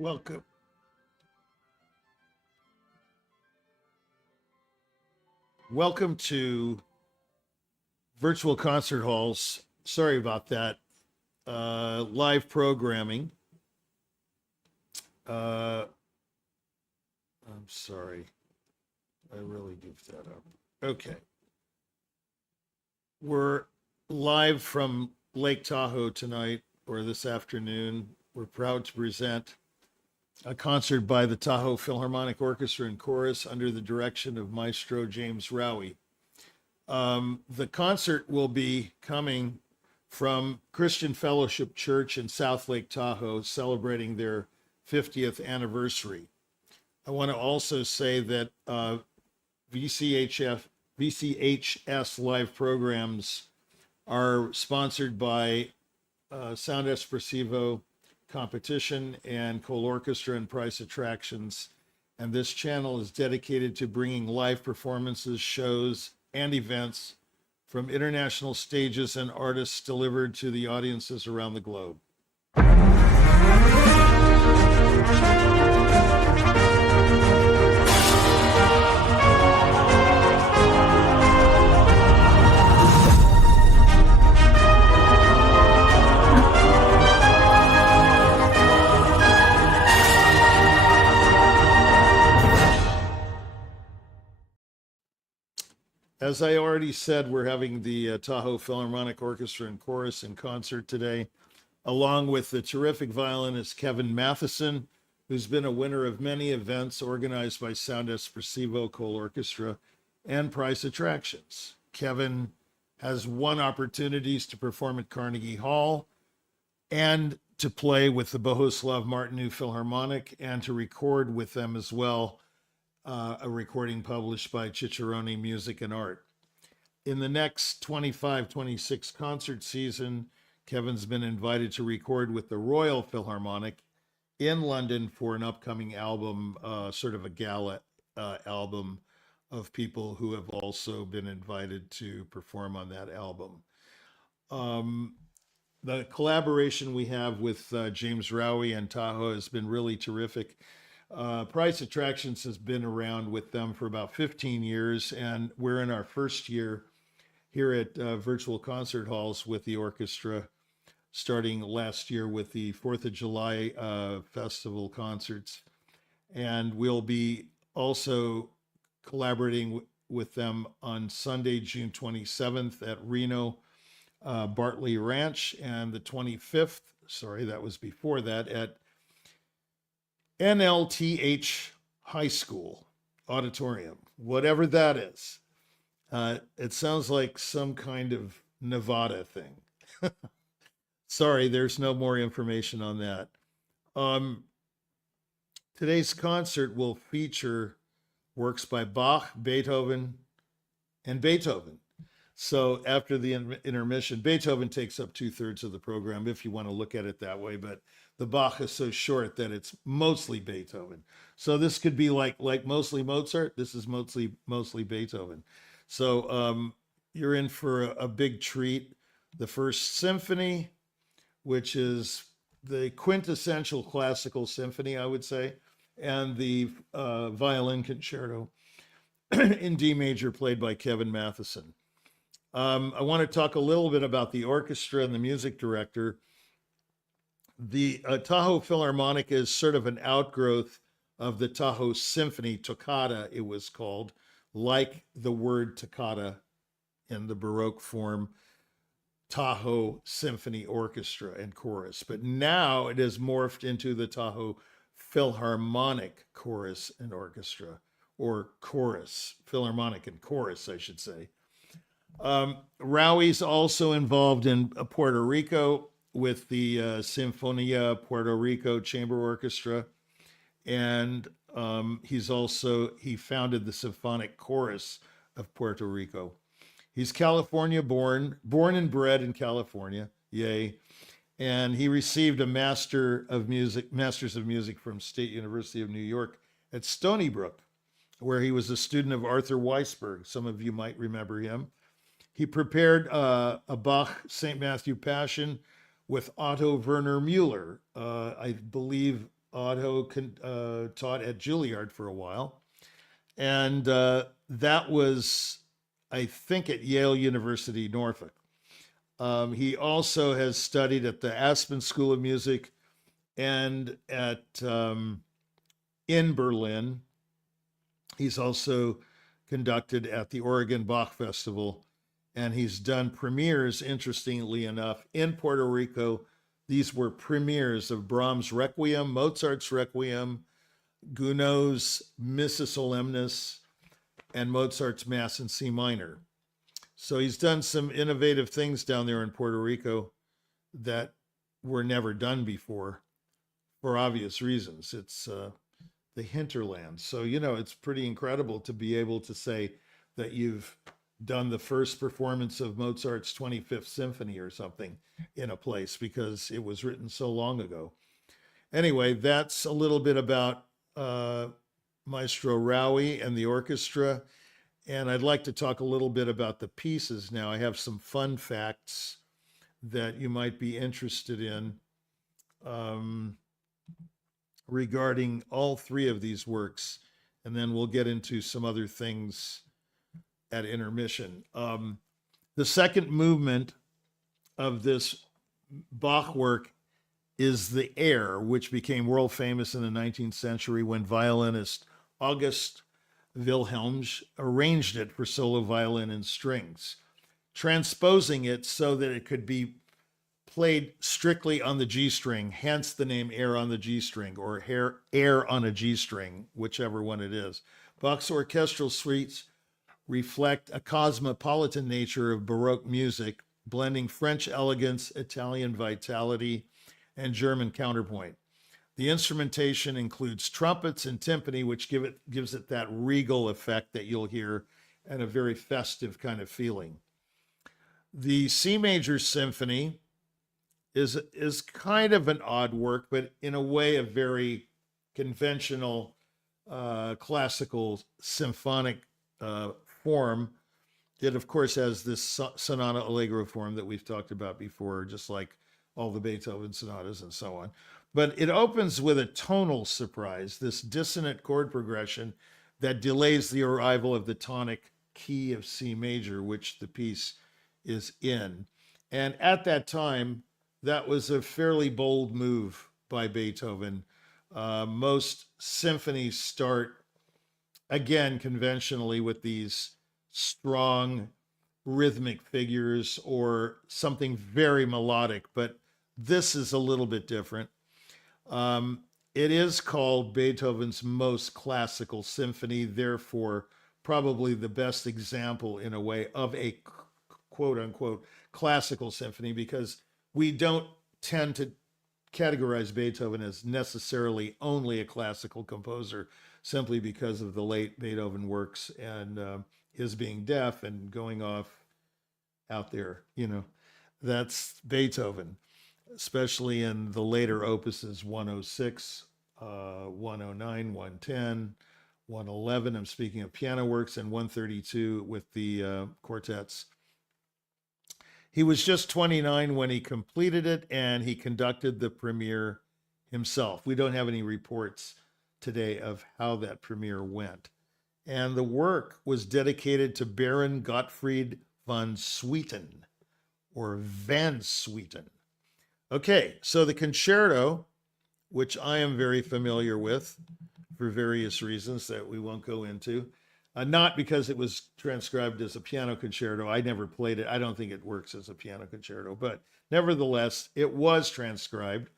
Welcome. Welcome to Virtual Concert Halls. Sorry about that. Live programming. I'm sorry. I really goofed that up. Okay. We're live from Lake Tahoe tonight or this afternoon. We're proud to present a concert by the Tahoe Philharmonic Orchestra and Chorus under the direction of Maestro James Rawie. The concert will be coming from Christian Fellowship Church in South Lake Tahoe, celebrating their 50th anniversary. I want to also say that VCHS live programs are sponsored by Sound Espressivo Competition and Cole Orchestra and Price Attractions. And this channel is dedicated to bringing live performances, shows, and events from international stages and artists delivered to the audiences around the globe. As I already said, we're having the Tahoe Philharmonic Orchestra and Chorus in concert today, along with the terrific violinist Kevin Matheson, who's been a winner of many events organized by Sound Espressivo Cole Orchestra and Price Attractions. Kevin has won opportunities to perform at Carnegie Hall and to play with the Bohuslav Martinu Philharmonic and to record with them as well. A recording published by Cicciarone Music and Art. In the next 25-26 concert season, Kevin's been invited to record with the Royal Philharmonic in London for an upcoming album, sort of a gala album of people who have also been invited to perform on that album. The collaboration we have with James Rawie and Tahoe has been really terrific. Price Attractions has been around with them for about 15 years, and we're in our first year here at Virtual Concert Halls with the orchestra, starting last year with the 4th of July festival concerts. And we'll be also collaborating with them on Sunday, June 27th at Reno Bartley Ranch, and the 25th, sorry, that was before that, at NLTH High School Auditorium, whatever that is. It sounds like some kind of Nevada thing. Sorry, there's no more information on that. Today's concert will feature works by Bach, Beethoven, and Beethoven. So after the intermission, Beethoven takes up 2/3 of the program, if you want to look at it that way, but the Bach is so short that it's mostly Beethoven. So this could be like mostly Mozart. This is mostly Beethoven. So you're in for a big treat. The first symphony, which is the quintessential classical symphony, I would say, and the violin concerto in D major played by Kevin Matheson. I want to talk a little bit about the orchestra and the music director. The Tahoe Philharmonic is sort of an outgrowth of the Tahoe Symphony, toccata it was called, like the word toccata in the Baroque form, Tahoe Symphony Orchestra and Chorus. But now it has morphed into the Tahoe Philharmonic Chorus and Orchestra, or Chorus, Philharmonic and Chorus, I should say. Rowie's also involved in Puerto Rico with the Sinfonia Puerto Rico Chamber Orchestra, and he founded the Symphonic Chorus of Puerto Rico. He's California born and bred in California, yay, and he received a Master's of Music from State University of New York at Stony Brook, where he was a student of Arthur Weisberg. Some of you might remember him. He prepared a Bach St. Matthew Passion with Otto Werner Müller. I believe Otto taught at Juilliard for a while. And that was, I think, at Yale University, Norfolk. He also has studied at the Aspen School of Music and at in Berlin. He's also conducted at the Oregon Bach Festival, and he's done premieres, interestingly enough, in Puerto Rico. These were premieres of Brahms' Requiem, Mozart's Requiem, Gounod's Missa Solemnis, and Mozart's Mass in C minor. So he's done some innovative things down there in Puerto Rico that were never done before for obvious reasons. It's the hinterland. So, it's pretty incredible to be able to say that you've done the first performance of Mozart's 25th Symphony or something in a place because it was written so long ago. Anyway, that's a little bit about Maestro Rawie and the orchestra. And I'd like to talk a little bit about the pieces now. I have some fun facts that you might be interested in regarding all three of these works. And then we'll get into some other things at intermission. The second movement of this Bach work is the air, which became world famous in the 19th century when violinist August Wilhelms arranged it for solo violin and strings, transposing it so that it could be played strictly on the G string, hence the name air on the G string or air on a G string, whichever one it is. Bach's orchestral suites reflect a cosmopolitan nature of Baroque music, blending French elegance, Italian vitality, and German counterpoint. The instrumentation includes trumpets and timpani, which gives it that regal effect that you'll hear and a very festive kind of feeling. The C major symphony is kind of an odd work, but in a way a very conventional classical symphonic form. It, of course, has this sonata allegro form that we've talked about before, just like all the Beethoven sonatas and so on. But it opens with a tonal surprise, this dissonant chord progression that delays the arrival of the tonic key of C major, which the piece is in. And at that time, that was a fairly bold move by Beethoven. Most symphonies start, again, conventionally with these strong rhythmic figures or something very melodic, but this is a little bit different. It is called Beethoven's most classical symphony, therefore, probably the best example in a way of a quote unquote classical symphony, because we don't tend to categorize Beethoven as necessarily only a classical composer simply because of the late Beethoven works and his being deaf and going off out there. That's Beethoven, especially in the later opuses 106, 109, 110, 111. I'm speaking of piano works, and 132 with the quartets. He was just 29 when he completed it, and he conducted the premiere himself. We don't have any reports today of how that premiere went. And the work was dedicated to Baron Gottfried von Swieten, or Van Swieten. Okay, so the concerto, which I am very familiar with for various reasons that we won't go into, not because it was transcribed as a piano concerto. I never played it. I don't think it works as a piano concerto, but nevertheless, it was transcribed.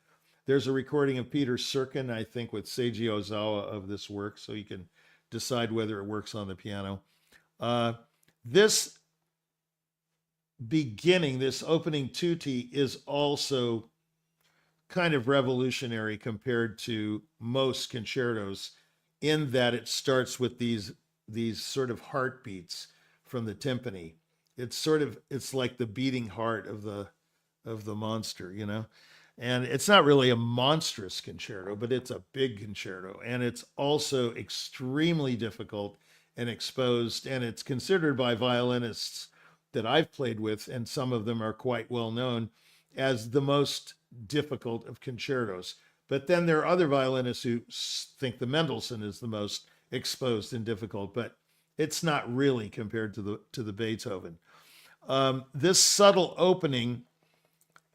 There's a recording of Peter Serkin, I think, with Seiji Ozawa of this work, so you can decide whether it works on the piano. This beginning, this opening tutti, is also kind of revolutionary compared to most concertos in that it starts with these sort of heartbeats from the timpani. It's like the beating heart of the monster, And it's not really a monstrous concerto, but it's a big concerto. And it's also extremely difficult and exposed. And it's considered by violinists that I've played with, and some of them are quite well known, as the most difficult of concertos But then there are other violinists who think the Mendelssohn is the most exposed and difficult, but it's not really compared to the Beethoven. This subtle opening,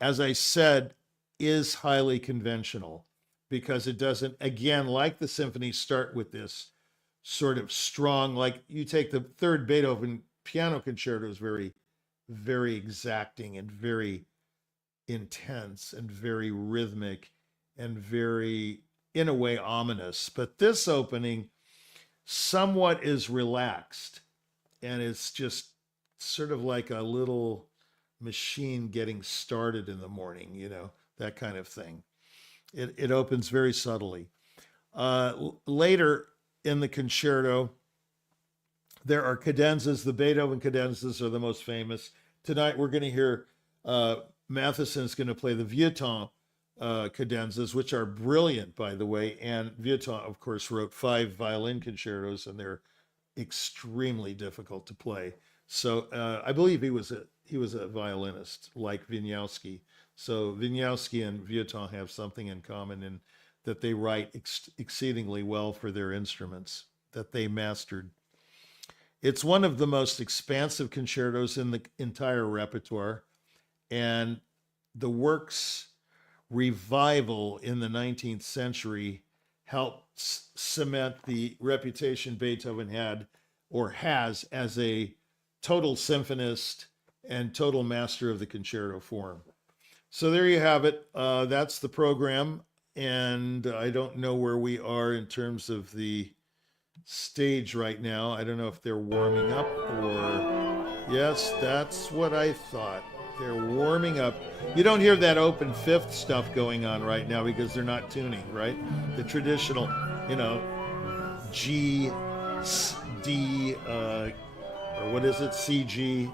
as I said, is highly conventional because it doesn't, again, like the symphony, start with this sort of strong, like you take the third Beethoven piano concerto is very, very exacting and very intense and very rhythmic and very, in a way, ominous. But this opening somewhat is relaxed and it's just sort of like a little machine getting started in the morning, that kind of thing. It opens very subtly. Later in the concerto, there are cadenzas. The Beethoven cadenzas are the most famous. Tonight we're going to hear Matheson's going to play the Violin cadenzas, which are brilliant, by the way. And Violin, of course, wrote 5 violin concertos, and they're extremely difficult to play. So I believe he was a violinist like Wieniawski. So Wieniawski and Violin have something in common in that they write exceedingly well for their instruments that they mastered. It's one of the most expansive concertos in the entire repertoire, and the work's revival in the 19th century helped cement the reputation Beethoven had or has as a total symphonist and total master of the concerto form. So there you have it. That's the program. And I don't know where we are in terms of the stage right now. I don't know if they're warming up or... Yes, that's what I thought. They're warming up. You don't hear that open fifth stuff going on right now because they're not tuning, right? The traditional, G, D, or what is it, CG,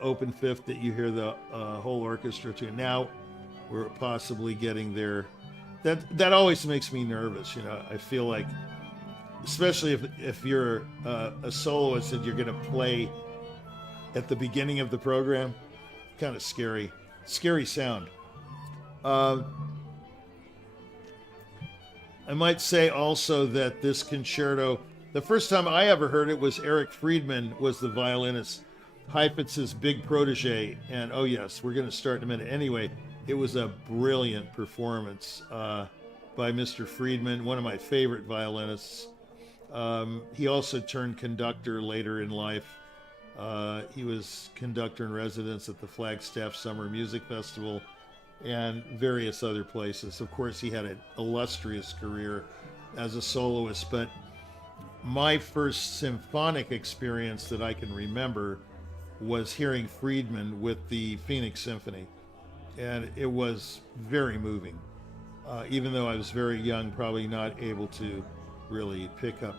open fifth that you hear the whole orchestra tune. Now we're possibly getting there. That always makes me nervous. I feel like, especially if you're a soloist and you're going to play at the beginning of the program, kind of scary sound. I might say also that this concerto, the first time I ever heard it was Eric Friedman was the violinist, Heifitz's big protege. And oh yes, we're going to start in a minute. Anyway, it was a brilliant performance by Mr. Friedman, one of my favorite violinists. He also turned conductor later in life. He was conductor in residence at the Flagstaff Summer Music Festival and various other places. Of course, he had an illustrious career as a soloist, but my first symphonic experience that I can remember was hearing Friedman with the Phoenix Symphony. And it was very moving. Even though I was very young, probably not able to really pick up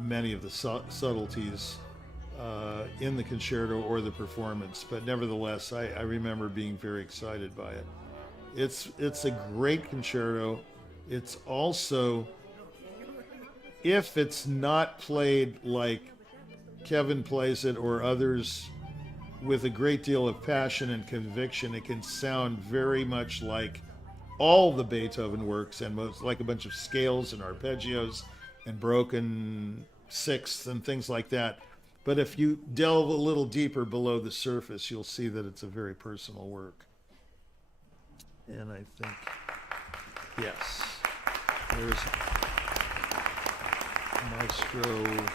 many of the subtleties in the concerto or the performance. But nevertheless, I remember being very excited by it. It's a great concerto. It's also, if it's not played like Kevin plays it or others with a great deal of passion and conviction, it can sound very much like all the Beethoven works and most like a bunch of scales and arpeggios and broken sixths and things like that. But if you delve a little deeper below the surface, you'll see that it's a very personal work. And I think, yes, there's Maestro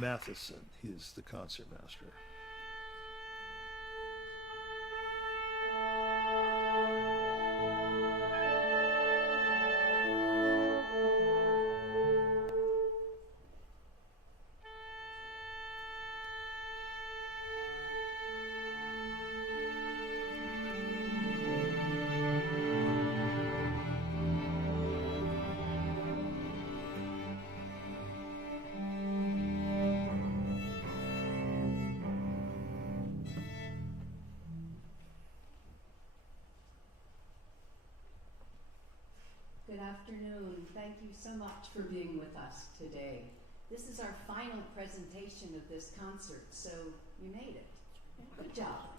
Matheson. He's the concertmaster. Good afternoon. Thank you so much for being with us today. This is our final presentation of this concert, so you made it. Good job.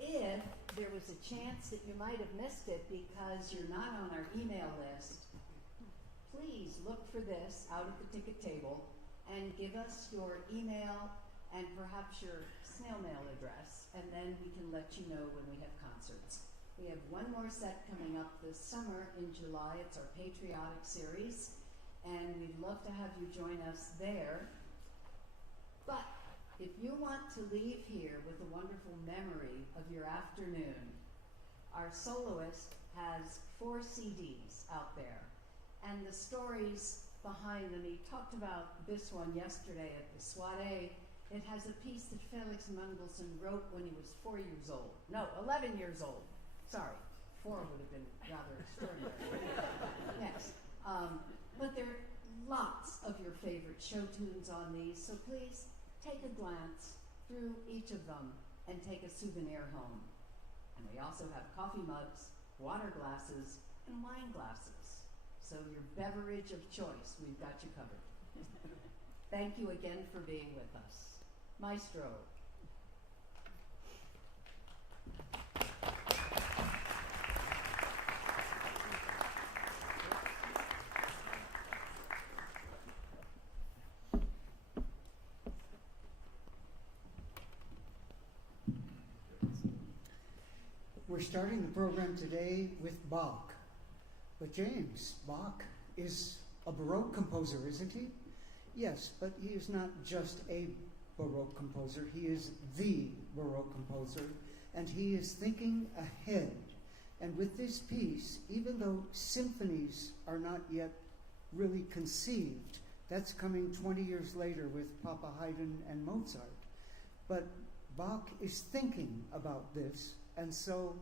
If there was a chance that you might have missed it because you're not on our email list, please look for this out at the ticket table and give us your email and perhaps your snail mail address, and then we can let you know when we have concerts. We have one more set coming up this summer in July. It's our Patriotic Series, and we'd love to have you join us there. But if you want to leave here with a wonderful memory of your afternoon, our soloist has 4 CDs out there, and the stories behind them, he talked about this one yesterday at the soiree. It has a piece that Felix Mendelssohn wrote when he was 4 years old. No, 11 years old. Sorry, 4 would have been rather extraordinary. Yes. But there are lots of your favorite show tunes on these, so please take a glance through each of them and take a souvenir home. And we also have coffee mugs, water glasses, and wine glasses. So your beverage of choice, we've got you covered. Thank you again for being with us. Maestro. We're starting the program today with Bach. But James, Bach is a Baroque composer, isn't he? Yes, but he is not just a Baroque composer. He is the Baroque composer, and he is thinking ahead. And with this piece, even though symphonies are not yet really conceived, that's coming 20 years later with Papa Haydn and Mozart. But Bach is thinking about this, and so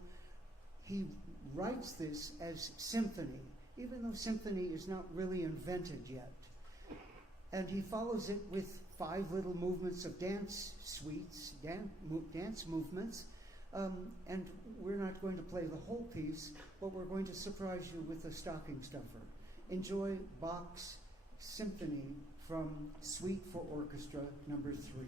he writes this as symphony, even though symphony is not really invented yet. And he follows it with 5 little movements of dance suites, dance movements. And we're not going to play the whole piece, but we're going to surprise you with a stocking stuffer. Enjoy Bach's Symphony from Suite for Orchestra number 3.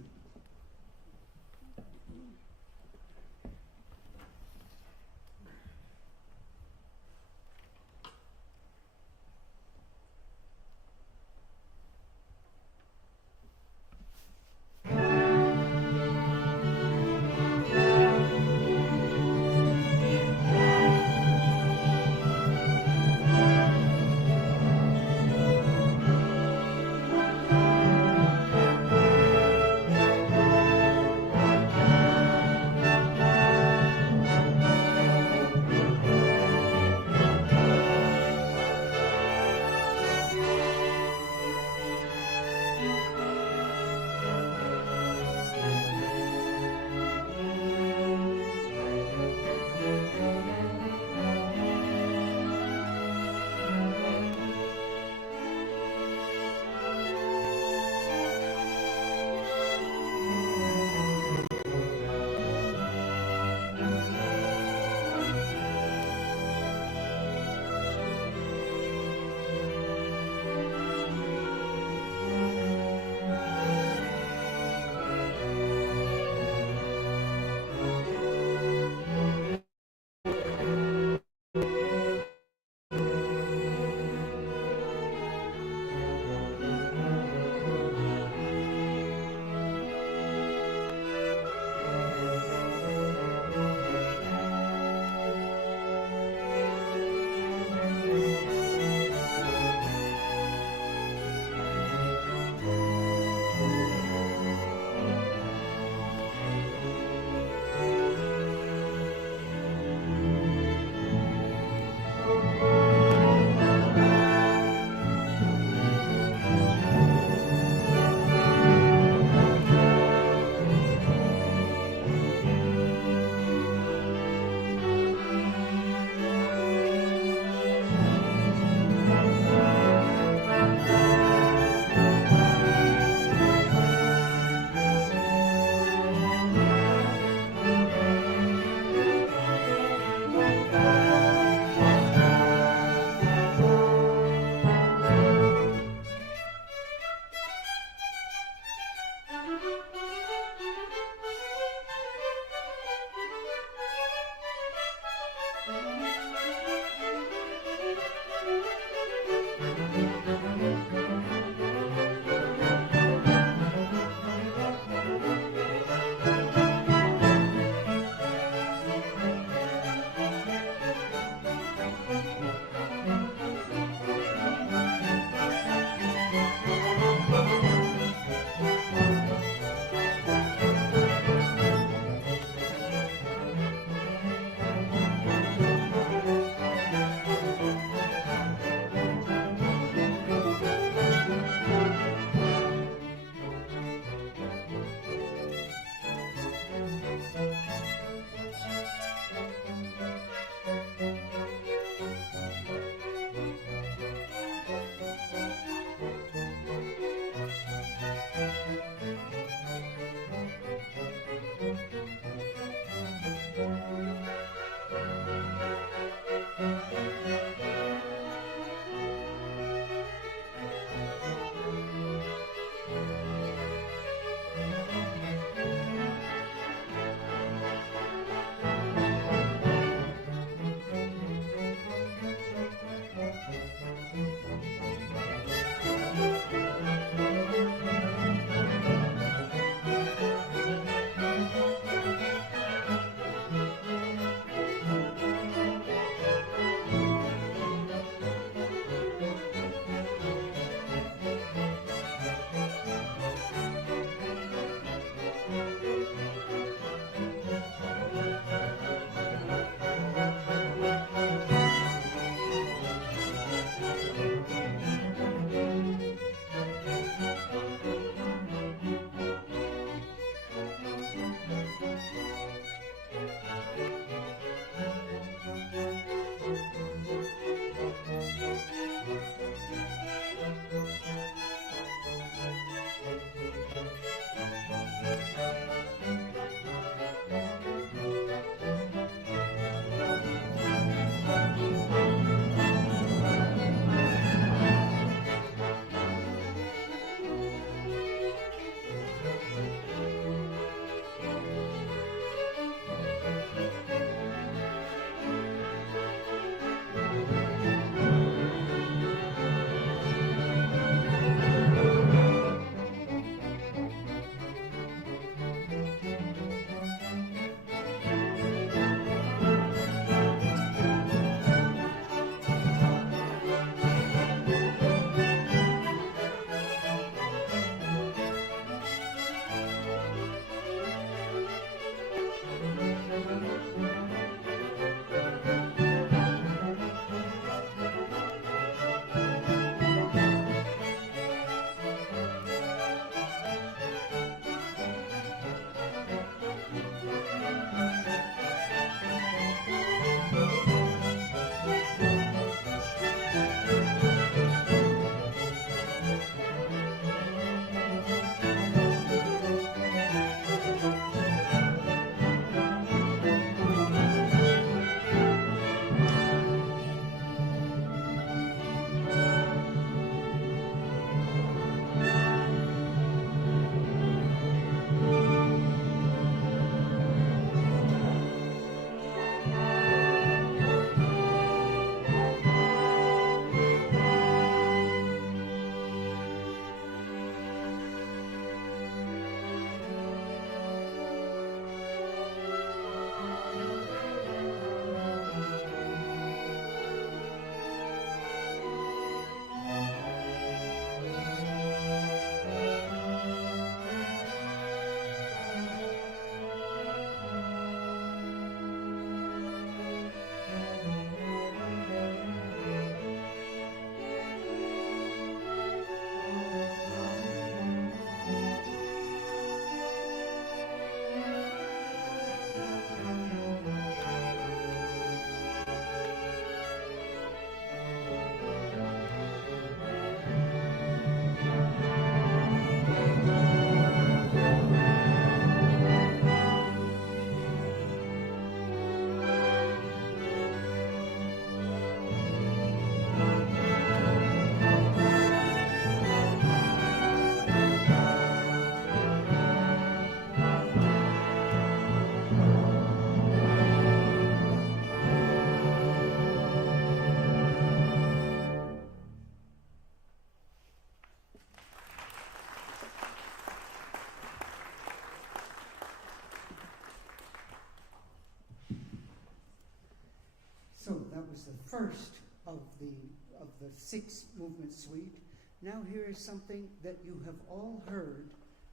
was the first of the 6-movement suite. Now here is something that you have all heard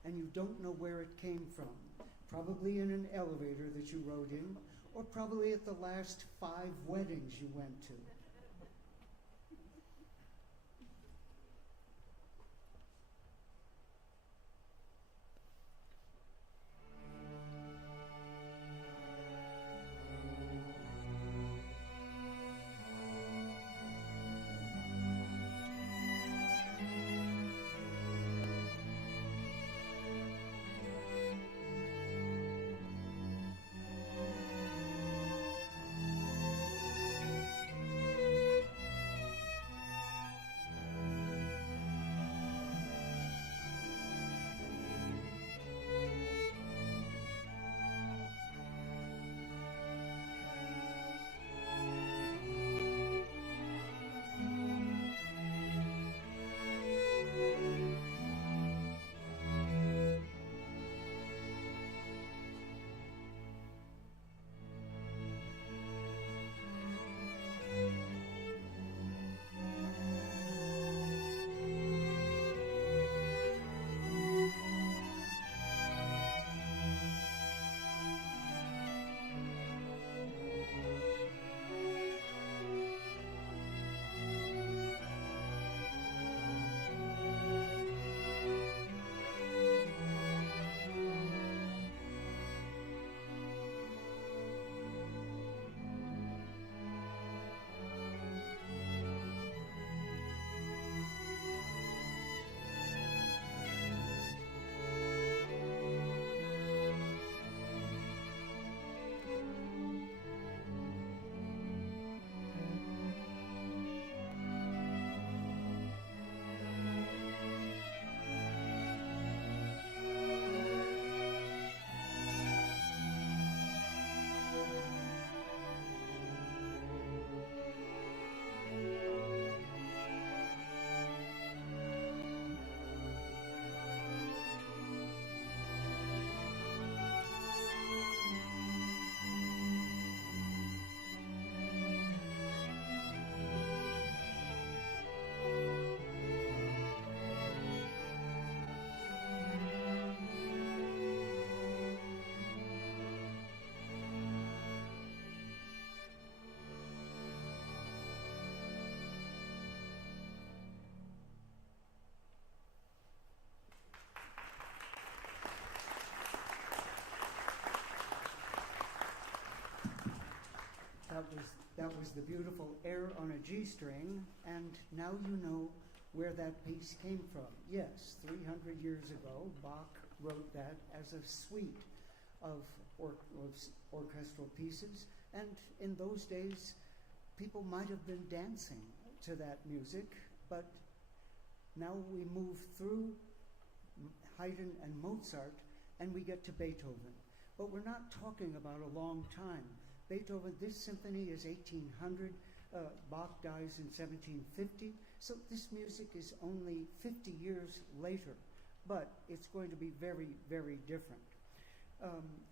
and you don't know where it came from. Probably in an elevator that you rode in, or probably at the last 5 weddings you went to. That was the beautiful air on a G string, and now you know where that piece came from. Yes, 300 years ago, Bach wrote that as a suite of orchestral pieces, and in those days, people might have been dancing to that music, but now we move through Haydn and Mozart, and we get to Beethoven. But we're not talking about a long time. Beethoven, this symphony is 1800, Bach dies in 1750, so this music is only 50 years later, but it's going to be very, very different.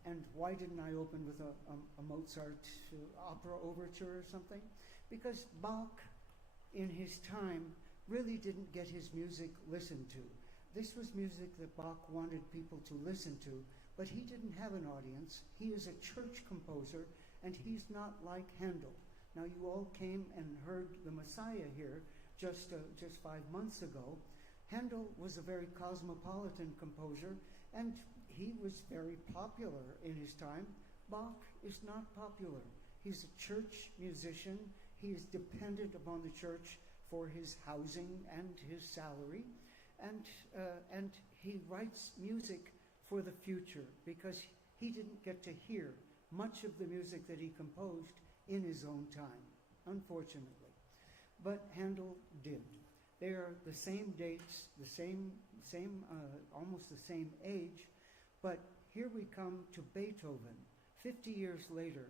And why didn't I open with a Mozart opera overture or something? Because Bach, in his time, really didn't get his music listened to. This was music that Bach wanted people to listen to, but he didn't have an audience. He is a church composer, and he's not like Handel. Now, you all came and heard the Messiah here just 5 months ago. Handel was a very cosmopolitan composer, and he was very popular in his time. Bach is not popular. He's a church musician. He is dependent upon the church for his housing and his salary, and he writes music for the future because he didn't get to hear much of the music that he composed in his own time, unfortunately. But Handel did. They are the same dates, almost the same age, but here we come to Beethoven, 50 years later,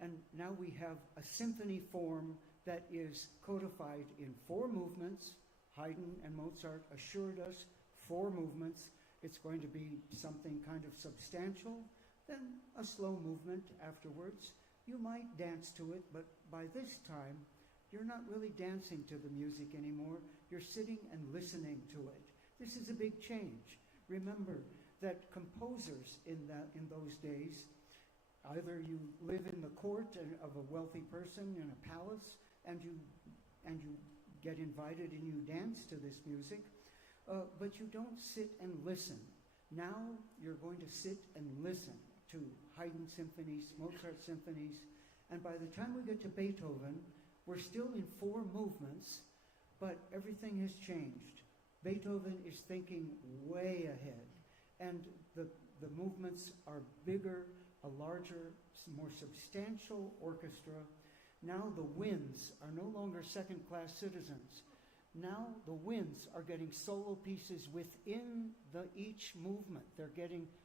and now we have a symphony form that is codified in 4 movements. Haydn and Mozart assured us 4 movements. It's going to be something kind of substantial, then a slow movement afterwards. You might dance to it, but by this time, you're not really dancing to the music anymore. You're sitting and listening to it. This is a big change. Remember that composers in those days, either you live in the court of a wealthy person in a palace, and you get invited and you dance to this music, but you don't sit and listen. Now you're going to sit and listen to Haydn symphonies, Mozart symphonies, and by the time we get to Beethoven, we're still in 4 movements, but everything has changed. Beethoven is thinking way ahead, and the movements are bigger, a larger, more substantial orchestra. Now the winds are no longer second-class citizens. Now the winds are getting solo pieces within each movement.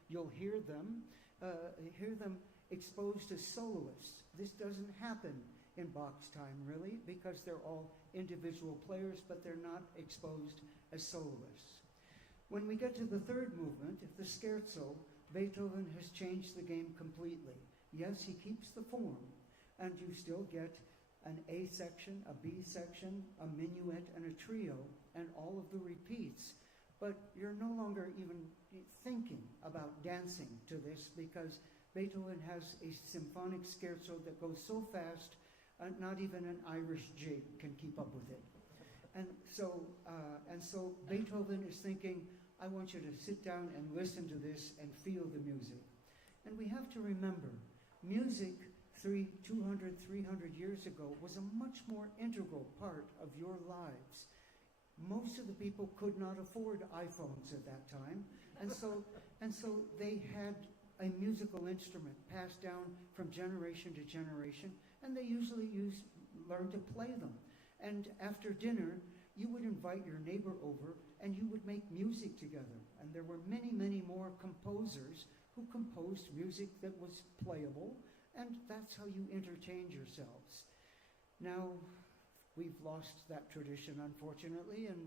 You'll hear them exposed as soloists. This doesn't happen in Bach's time, really, because they're all individual players, but they're not exposed as soloists. When we get to the 3rd movement, the scherzo, Beethoven has changed the game completely. Yes, he keeps the form, and you still get an A section, a B section, a minuet, and a trio, and all of the repeats. But you're no longer even thinking about dancing to this, because Beethoven has a symphonic scherzo that goes so fast, not even an Irish jig can keep up with it. And so Beethoven is thinking, I want you to sit down and listen to this and feel the music. And we have to remember, music 200, 300 years ago was a much more integral part of your lives. Most of the people could not afford iPhones at that time, and so they had a musical instrument passed down from generation to generation, and they usually learned to play them. And after dinner, you would invite your neighbor over, and you would make music together. And there were many, many more composers who composed music that was playable, and that's how you entertained yourselves. Now, we've lost that tradition, unfortunately, and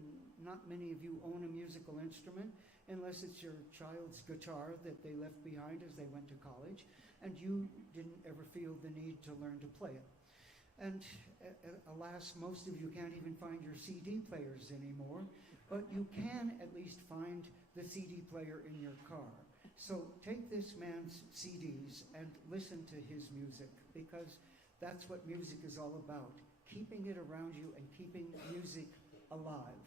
not many of you own a musical instrument, unless it's your child's guitar that they left behind as they went to college, and you didn't ever feel the need to learn to play it. And alas, most of you can't even find your CD players anymore, but you can at least find the CD player in your car. So take this man's CDs and listen to his music, because that's what music is all about, keeping it around you and keeping music alive.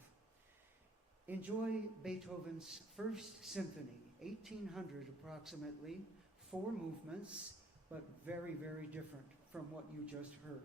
Enjoy Beethoven's First Symphony, 1800 approximately, 4 movements, but very, very different from what you just heard.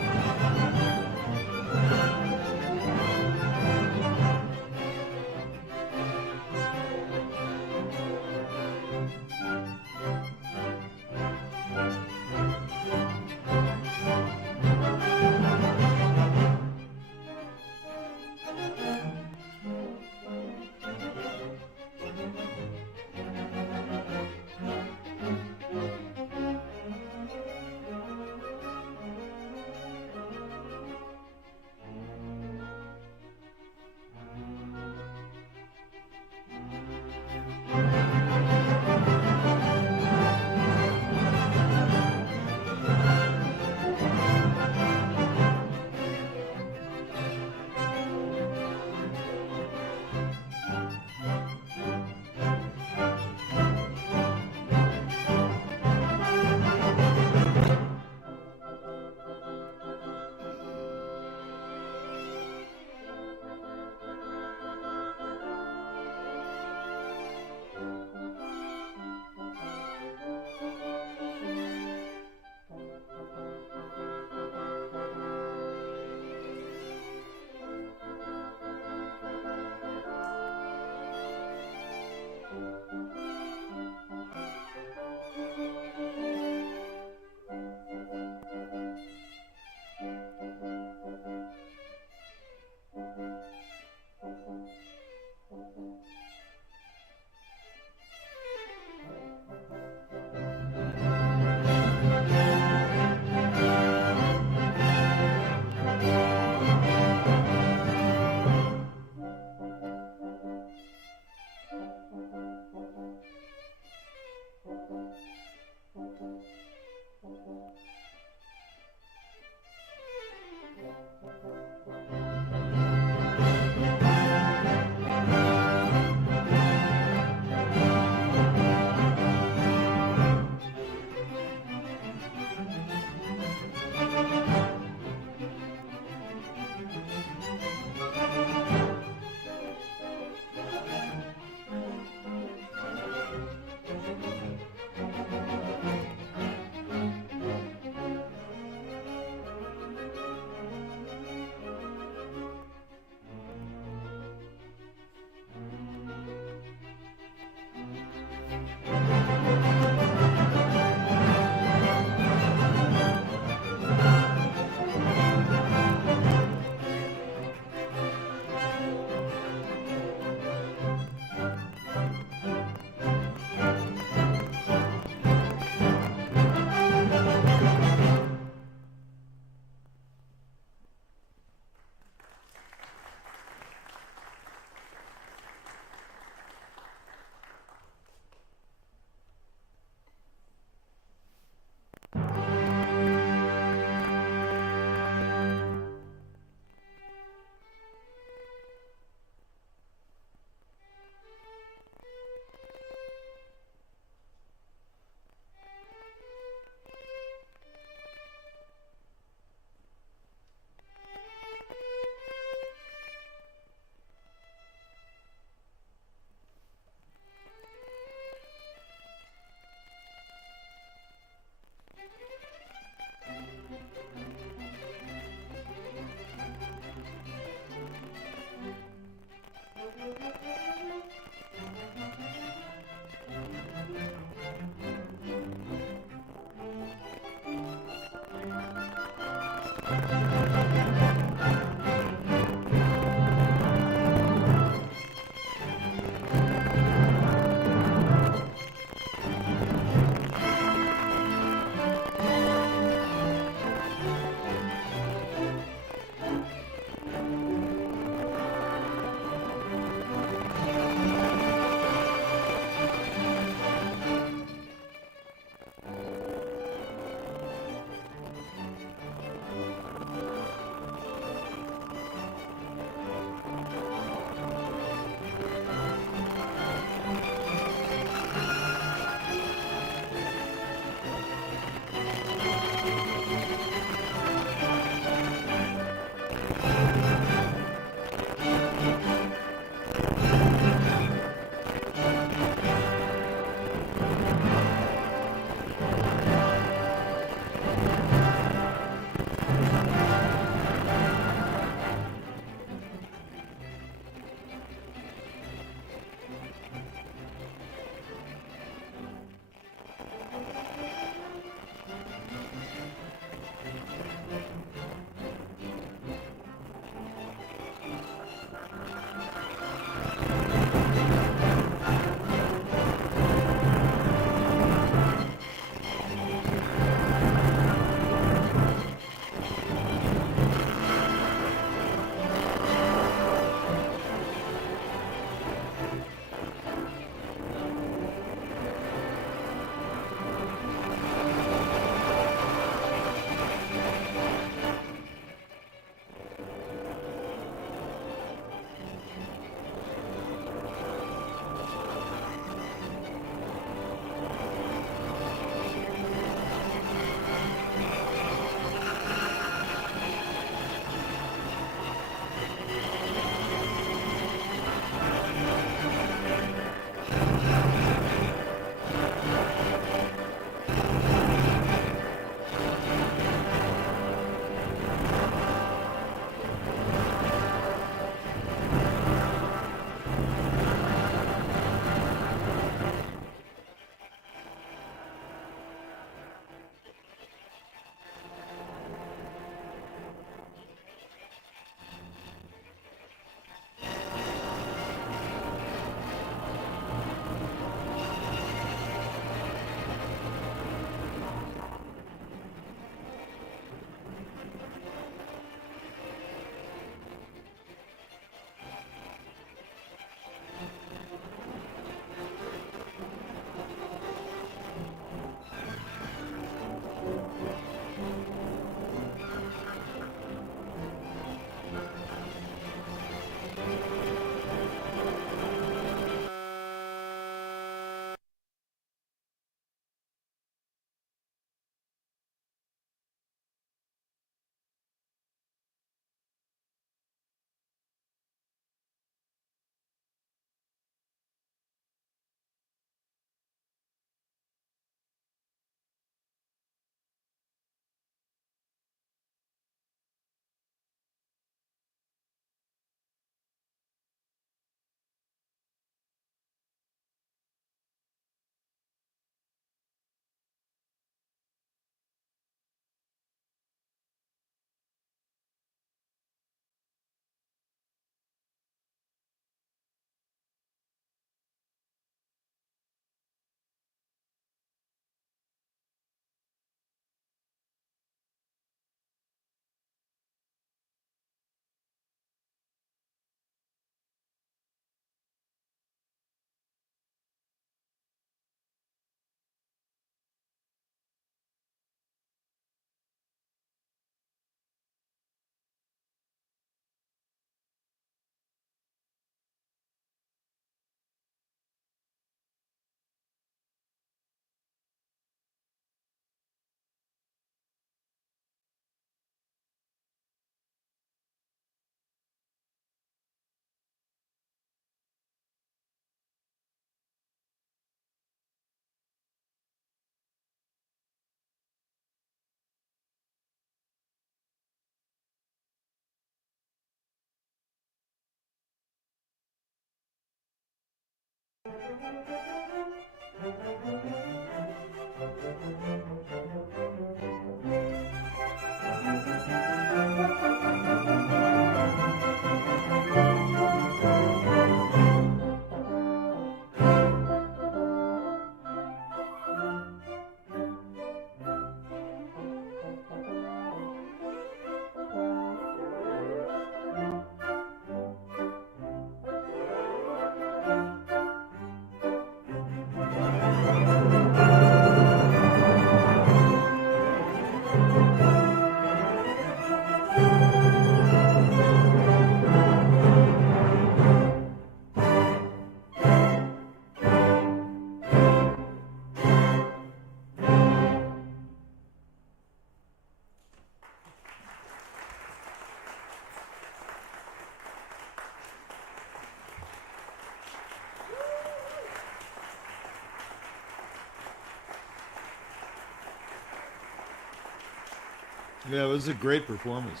Yeah, it was a great performance.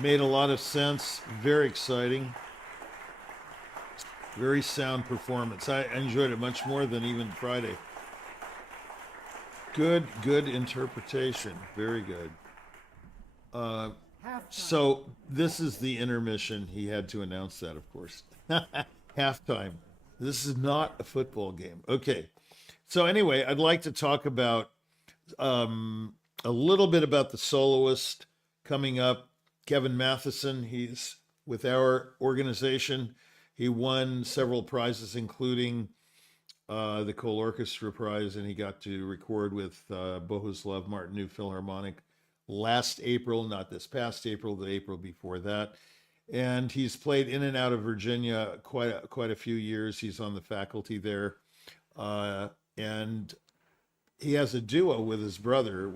Made a lot of sense. Very exciting. Very sound performance. I enjoyed it much more than even Friday. Good interpretation. Very good. So this is the intermission. He had to announce that, of course. Halftime. This is not a football game. Okay. So anyway, I'd like to talk about a little bit about the soloist coming up, Kevin Matheson. He's with our organization. He won several prizes, including the Cole Orchestra Prize, and he got to record with Bohuslav Martinu Philharmonic last April, not this past April, the April before that. And he's played in and out of Virginia quite a few years. He's on the faculty there. And he has a duo with his brother,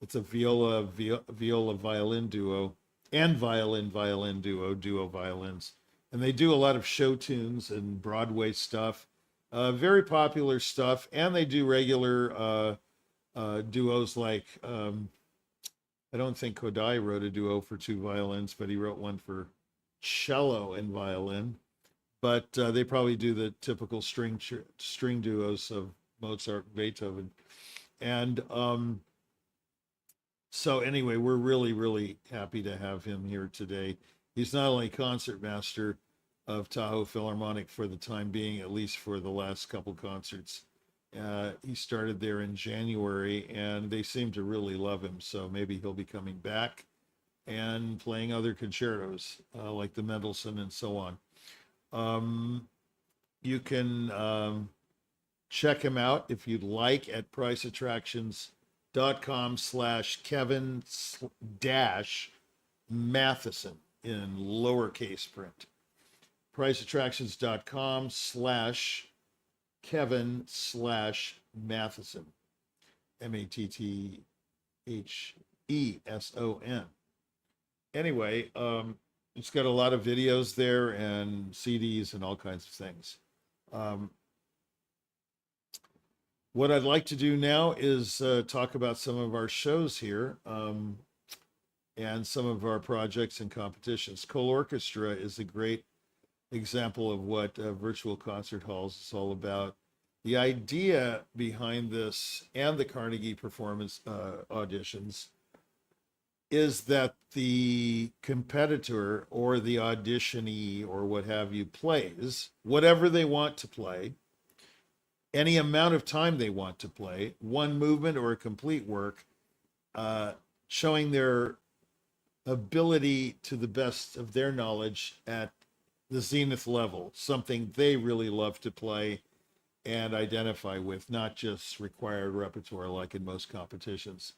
it's a viola violin duo and violin duo violins. And they do a lot of show tunes and Broadway stuff, very popular stuff. And they do regular duos like, I don't think Kodai wrote a duo for two violins, but he wrote one for cello and violin. But they probably do the typical string duos of Mozart, Beethoven. And so anyway, we're really happy to have him here today. He's not only concertmaster of Tahoe Philharmonic for the time being, at least for the last couple concerts. He started there in January, and they seem to really love him. So maybe he'll be coming back and playing other concertos like the Mendelssohn and so on. You can check him out if you'd like at priceattractions.com/Kevin-Matheson in lowercase print. priceattractions.com/Kevin/Matheson. Matheson. Anyway, it's got a lot of videos there and CDs and all kinds of things. What I'd like to do now is talk about some of our shows here and some of our projects and competitions. Cole Orchestra is a great example of what virtual concert halls is all about. The idea behind this and the Carnegie performance auditions is that the competitor or the auditionee or what have you plays whatever they want to play, any amount of time they want to play, one movement or a complete work, showing their ability to the best of their knowledge at the zenith level, something they really love to play and identify with, not just required repertoire like in most competitions,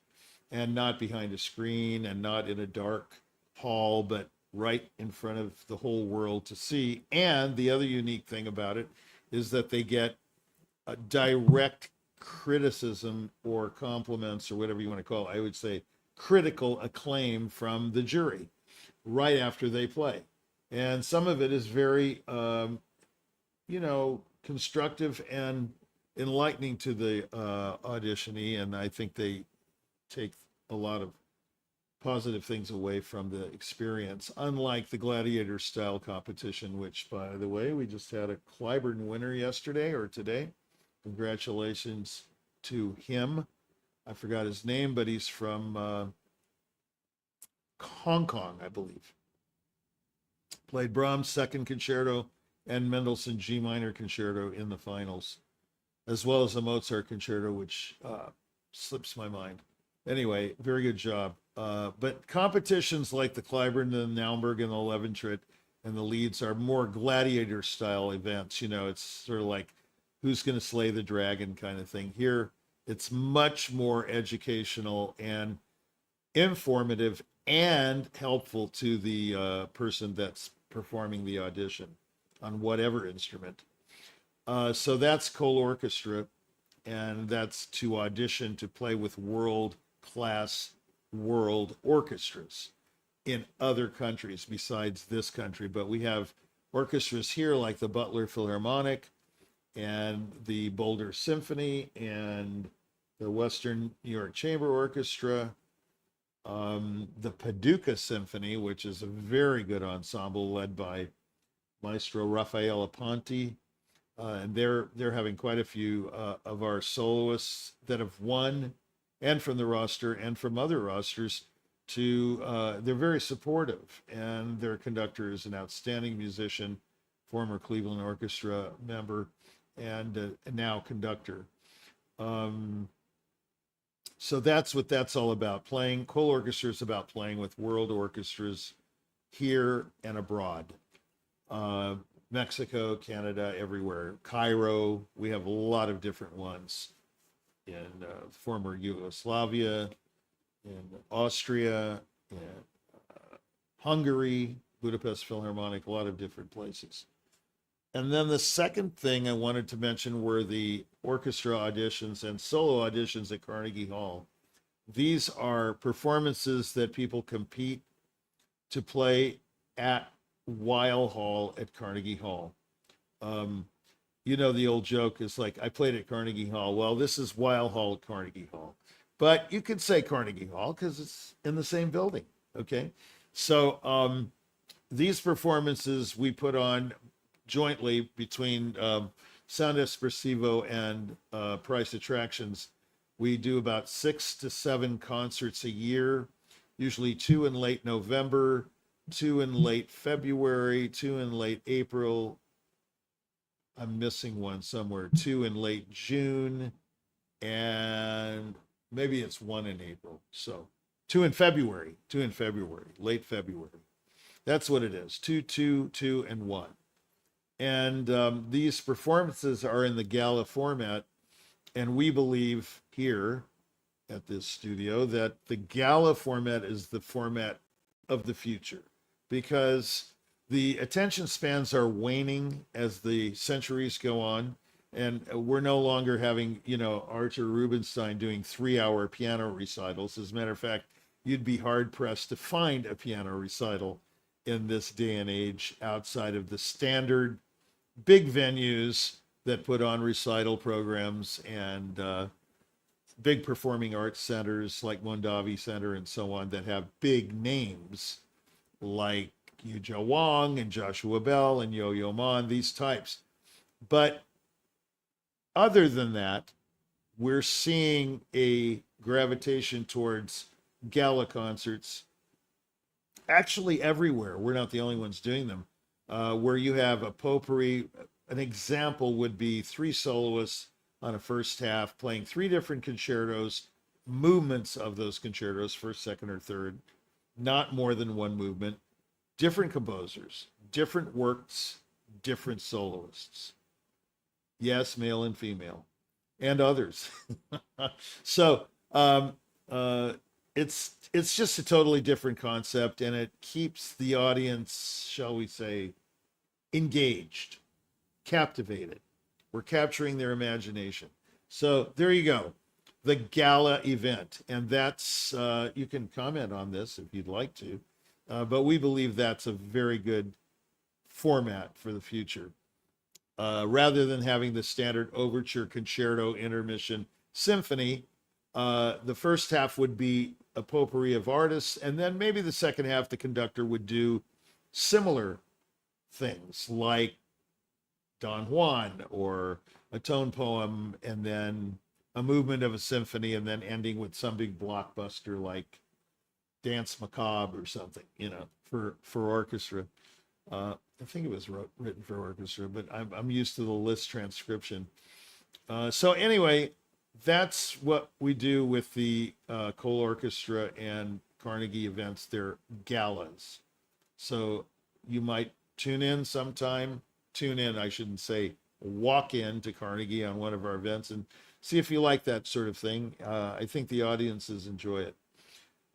and not behind a screen and not in a dark hall, but right in front of the whole world to see. And the other unique thing about it is that they get a direct criticism or compliments or whatever you want to call it. I would say critical acclaim from the jury right after they play. And some of it is very, constructive and enlightening to the auditionee. And I think they take a lot of positive things away from the experience, unlike the gladiator style competition, which, by the way, we just had a Clyburn winner yesterday or today. Congratulations to him. I forgot his name, but he's from Hong Kong, I believe. Played Brahms' second concerto and Mendelssohn G minor concerto in the finals, as well as the Mozart concerto, which slips my mind. Anyway, very good job. But competitions like the Clyburn, the Naumburg, and the Leventritt and the Leeds are more gladiator style events. You know, it's sort of like who's going to slay the dragon kind of thing. Here, it's much more educational and informative and helpful to the person that's performing the audition on whatever instrument. So that's Cole Orchestra, and that's to audition to play with world-class world orchestras in other countries besides this country. But we have orchestras here like the Butler Philharmonic and the Boulder Symphony and the Western New York Chamber Orchestra, the Paducah Symphony, which is a very good ensemble led by Maestro Raffaele Ponti. And they're having quite a few of our soloists that have won, and from the roster and from other rosters, to they're very supportive. And their conductor is an outstanding musician, former Cleveland Orchestra member, and now conductor. So that's what that's all about. Playing Cole Orchestra is about playing with world orchestras here and abroad. Mexico, Canada, everywhere. Cairo, we have a lot of different ones in former Yugoslavia, in Austria, in Hungary, Budapest Philharmonic, a lot of different places. And then the second thing I wanted to mention were the orchestra auditions and solo auditions at Carnegie Hall. These are performances that people compete to play at Weill Hall at Carnegie Hall. You know, the old joke is like, I played at Carnegie Hall. Well, this is Weill Hall at Carnegie Hall. But you could say Carnegie Hall because it's in the same building, okay? So these performances we put on jointly between Sound Espressivo and Price Attractions. We do about 6 to 7 concerts a year, usually 2 in late November, 2 in late February, 2 in late April. I'm missing one somewhere. 2 in late June, and maybe it's 1 in April. So 2 in February, late February. That's what it is. 2, 2, 2, and 1. And these performances are in the gala format. And we believe here at this studio that the gala format is the format of the future, because the attention spans are waning as the centuries go on. And we're no longer having, you know, Arthur Rubinstein doing 3-hour piano recitals. As a matter of fact, you'd be hard pressed to find a piano recital in this day and age outside of the standard big venues that put on recital programs and big performing arts centers like Mondavi Center and so on that have big names like Yuja Wang and Joshua Bell and Yo-Yo Ma, these types. But other than that, we're seeing a gravitation towards gala concerts actually everywhere. We're not the only ones doing them. Where you have a potpourri. An example would be 3 soloists on a first half playing 3 different concertos, movements of those concertos, first, second, or third, not more than one movement, different composers, different works, different soloists. Yes, male and female, and others. So it's just a totally different concept, and it keeps the audience, shall we say, engaged, captivated. We're capturing their imagination. So there you go, the gala event. And that's, you can comment on this if you'd like to, but we believe that's a very good format for the future. Rather than having the standard overture, concerto, intermission, symphony, the first half would be a potpourri of artists, and then maybe the second half, the conductor would do similar things like Don Juan or a tone poem, and then a movement of a symphony, and then ending with some big blockbuster like Dance Macabre or something, for orchestra. I think it was written for orchestra, but I'm used to the list transcription. So anyway, that's what we do with the Cole Orchestra and Carnegie events. They're galas. So you might tune in, I shouldn't say walk in to Carnegie on one of our events and see if you like that sort of thing. I think the audiences enjoy it.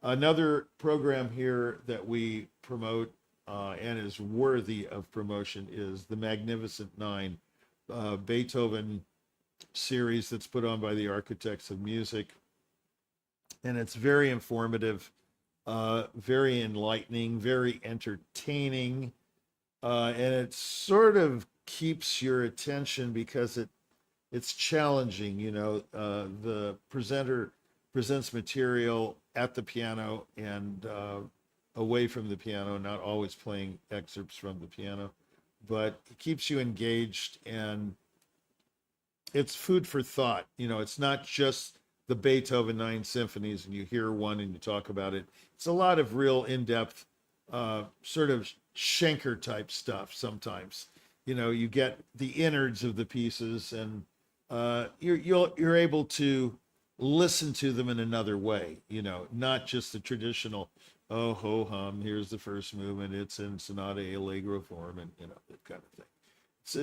Another program here that we promote and is worthy of promotion is the Magnificent Nine, Beethoven series that's put on by the Architects of Music. And it's very informative, very enlightening, very entertaining, and it sort of keeps your attention because it's challenging. The presenter presents material at the piano and away from the piano, not always playing excerpts from the piano, but it keeps you engaged, and it's food for thought. It's not just the Beethoven 9 symphonies and you hear one and you talk about it. It's a lot of real in-depth sort of Schenker type stuff sometimes. You get the innards of the pieces, and you're able to listen to them in another way, not just the traditional, oh, ho hum, here's the first movement, it's in sonata allegro form, and that kind of thing.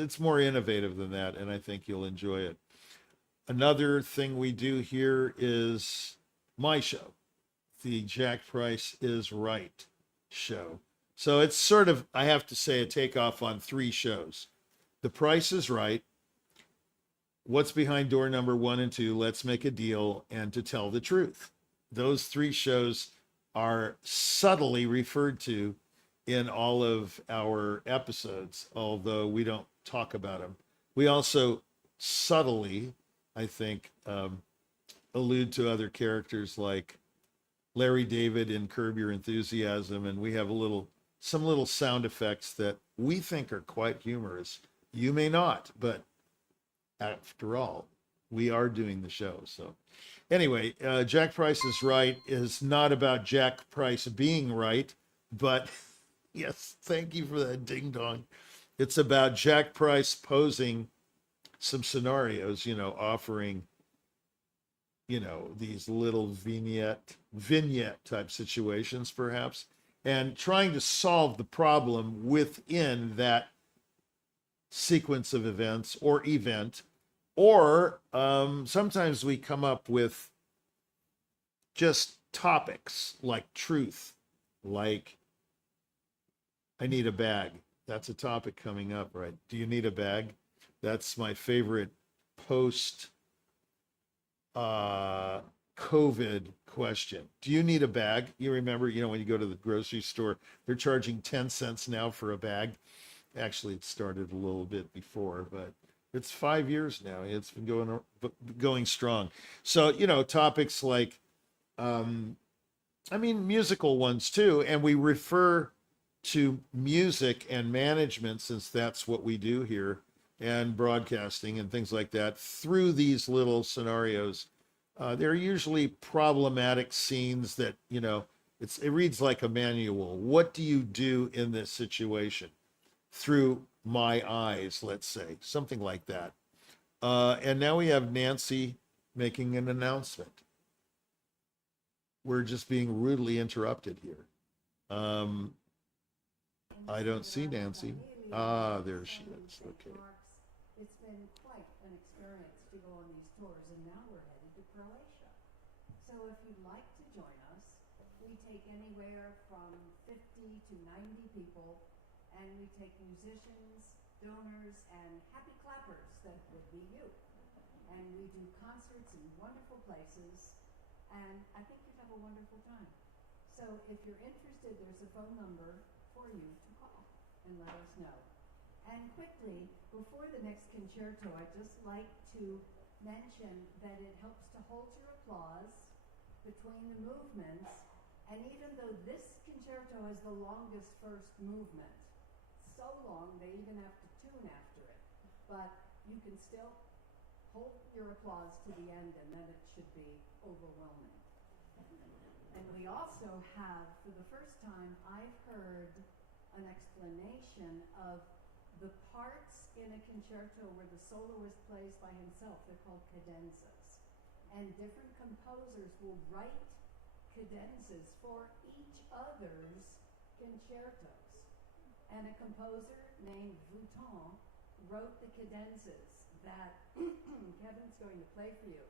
It's more innovative than that, and I think you'll enjoy it. Another thing we do here is my show, the Jack Price is Right show. So it's sort of, I have to say, a takeoff on 3 shows. The Price is Right, What's Behind Door Number 1 and 2, Let's Make a Deal, and To Tell the Truth. Those 3 shows are subtly referred to in all of our episodes, although we don't talk about them. We also subtly, I think, allude to other characters like Larry David in Curb Your Enthusiasm, and we have some little sound effects that we think are quite humorous. You may not, but after all, we are doing the show. So anyway, Jack Price is Right is not about Jack Price being right, but yes, thank you for that ding dong. It's about Jack Price posing some scenarios, offering, these little vignette type situations perhaps, and trying to solve the problem within that sequence of events or event. Or sometimes we come up with just topics like truth, like I need a bag. That's a topic coming up, right? Do you need a bag? That's my favorite post COVID question. Do you need a bag? You remember, when you go to the grocery store, they're charging 10 cents now for a bag. Actually, it started a little bit before, but it's 5 years now. It's been going strong. So, topics like, musical ones too. And we refer to music and management, since that's what we do here, and broadcasting and things like that, through these little scenarios. They're usually problematic scenes that, it reads like a manual. What do you do in this situation? Through my eyes, let's say, something like that. And now we have Nancy making an announcement. We're just being rudely interrupted here. I don't see Nancy. There she is. Okay. It's been quite an experience to go on these tours, and now we're headed to Croatia. So if you'd like to join us, we take anywhere from 50 to 90 people, and we take musicians, donors, and happy clappers. That would be you. And we do concerts in wonderful places, and I think you'd have a wonderful time. So if you're interested, there's a phone number for you to call and let us know. And quickly, before the next concerto, I'd just like to mention that it helps to hold your applause. between the movements, and even though this concerto has the longest first movement, so long they even have to tune after it, but you can still hold your applause to the end, and then it should be overwhelming. And we also have, for the first time, I've heard an explanation of the parts in a concerto where the soloist plays by himself. They're called cadenzas. And different composers will write cadenzas for each other's concertos. And a composer named Vuitton wrote the cadenzas that Kevin's going to play for you.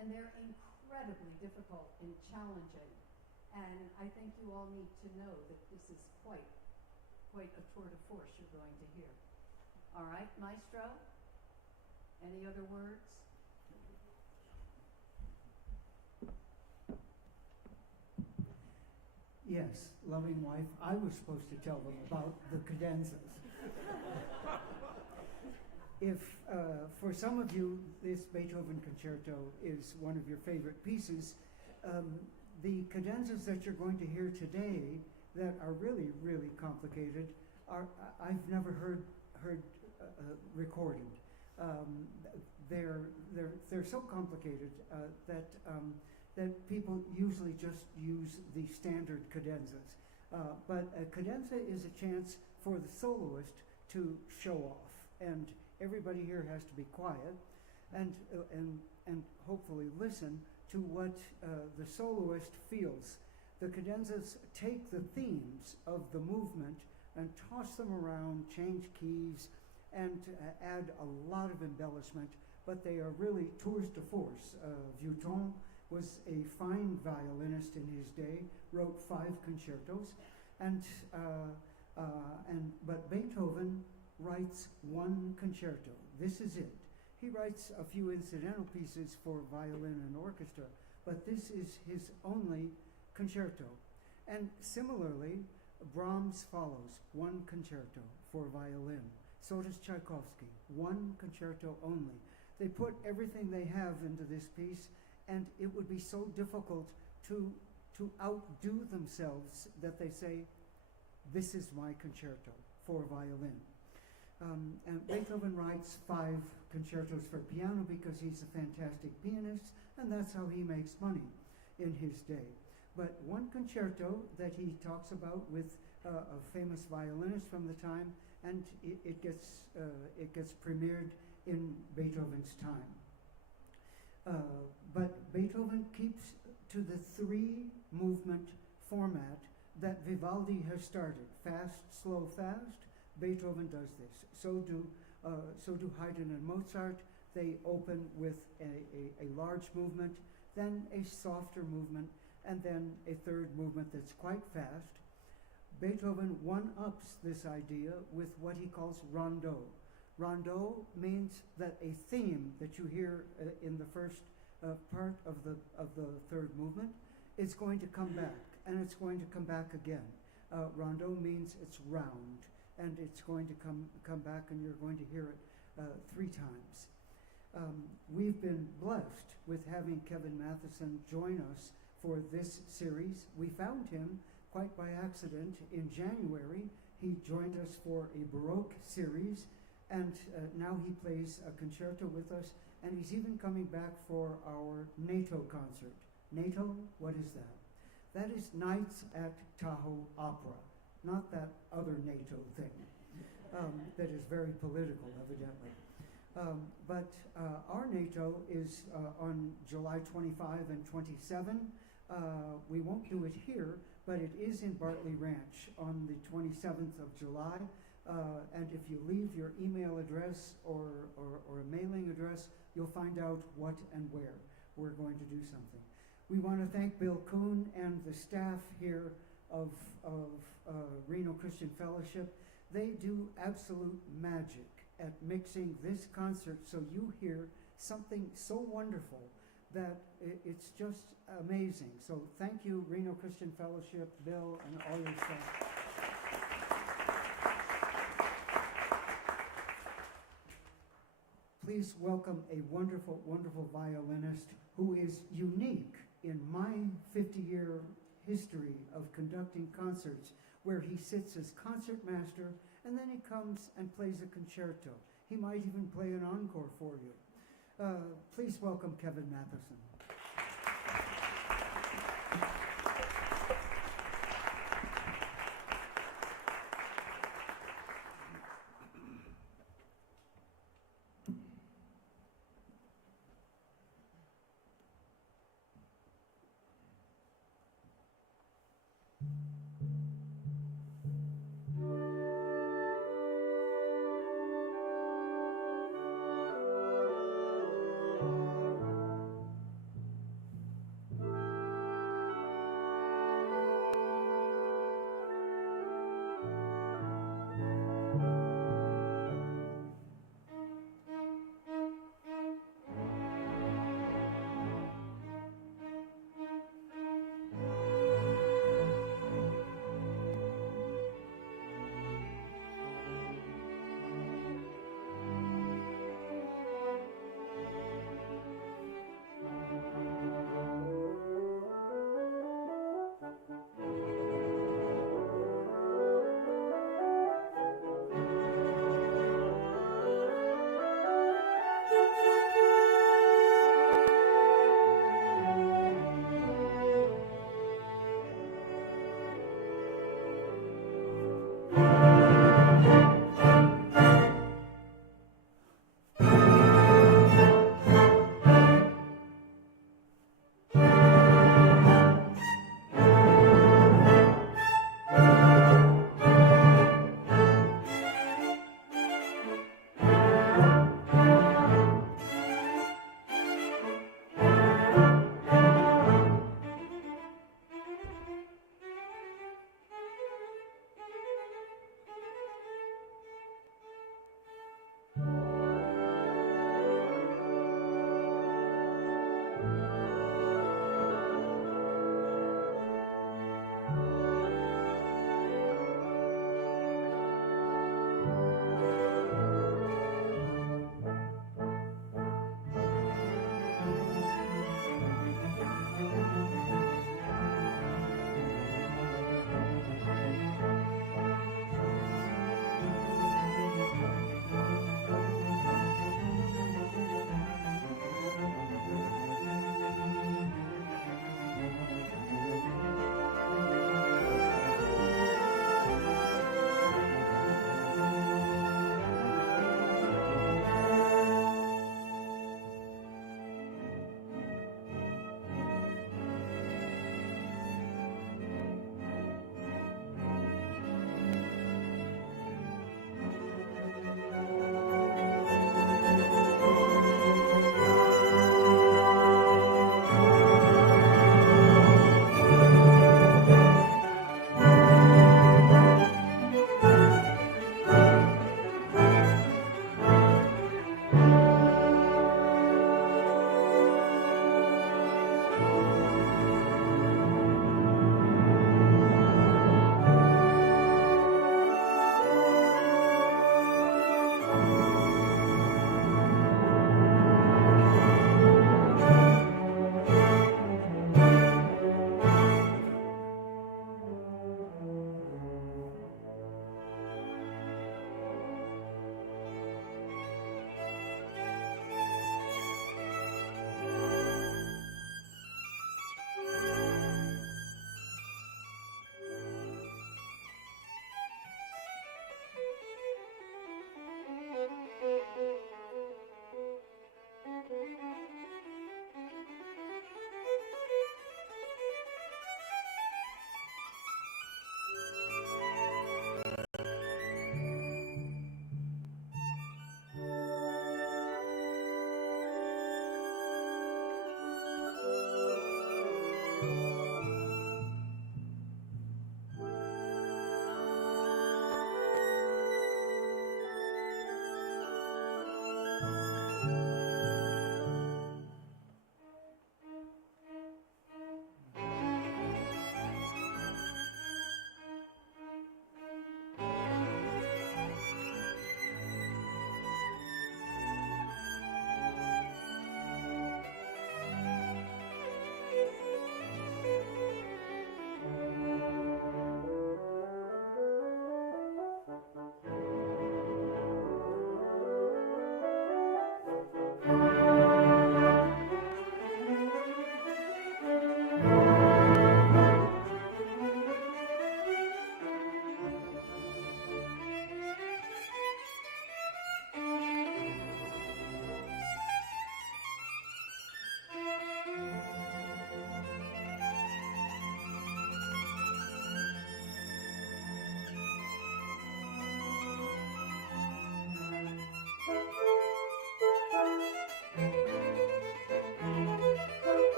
And they're incredibly difficult and challenging. And I think you all need to know that this is quite a tour de force you're going to hear. All right, Maestro? Any other words? Yes, loving wife, I was supposed to tell them about the cadenzas. If, for some of you, this Beethoven concerto is one of your favorite pieces, the cadenzas that you're going to hear today that are really, really complicated are I've never heard recorded. They're so complicated that people usually just use the standard cadenzas. But a cadenza is a chance for the soloist to show off, and everybody here has to be quiet and hopefully listen to what the soloist feels. The cadenzas take the themes of the movement and toss them around, change keys, and add a lot of embellishment, but they are really tours de force. Vuitton was a fine violinist in his day, wrote 5 concertos, but Beethoven writes 1 concerto. This is it. He writes a few incidental pieces for violin and orchestra, but this is his only concerto. And similarly, Brahms follows 1 concerto for violin. So does Tchaikovsky, 1 concerto only. They put everything they have into this piece, and it would be so difficult to outdo themselves that they say, this is my concerto for violin. And Beethoven writes 5 concertos for piano because he's a fantastic pianist, and that's how he makes money in his day. But 1 concerto that he talks about with a famous violinist from the time, and it gets premiered in Beethoven's time. But Beethoven keeps to the 3-movement format that Vivaldi has started: fast, slow, fast. Beethoven does this. So do Haydn and Mozart. They open with a large movement, then a softer movement, and then a 3rd movement that's quite fast. Beethoven one-ups this idea with what he calls rondeau. Rondeau means that a theme that you hear in the first part of the 3rd movement is going to come back, and it's going to come back again. Rondeau means it's round, and it's going to come back, and you're going to hear it 3 times. We've been blessed with having Kevin Matheson join us for this series. We found him quite by accident in January. He joined us for a Baroque series, and now he plays a concerto with us, and he's even coming back for our NATO concert. NATO, what is that? That is Nights at Tahoe Opera, not that other NATO thing that is very political, evidently. But our NATO is on July 25 and 27. We won't do it here, but it is in Bartley Ranch on the 27th of July. And if you leave your email address or a mailing address, you'll find out what and where we're going to do something. We want to thank Bill Kuhn and the staff here of Reno Christian Fellowship. They do absolute magic at mixing this concert so you hear something so wonderful that it's just amazing. So thank you, Reno Christian Fellowship, Bill, and all your staff. Please welcome a wonderful, wonderful violinist who is unique in my 50-year history of conducting concerts where he sits as concertmaster and then he comes and plays a concerto. He might even play an encore for you. Please welcome Kevin Matheson.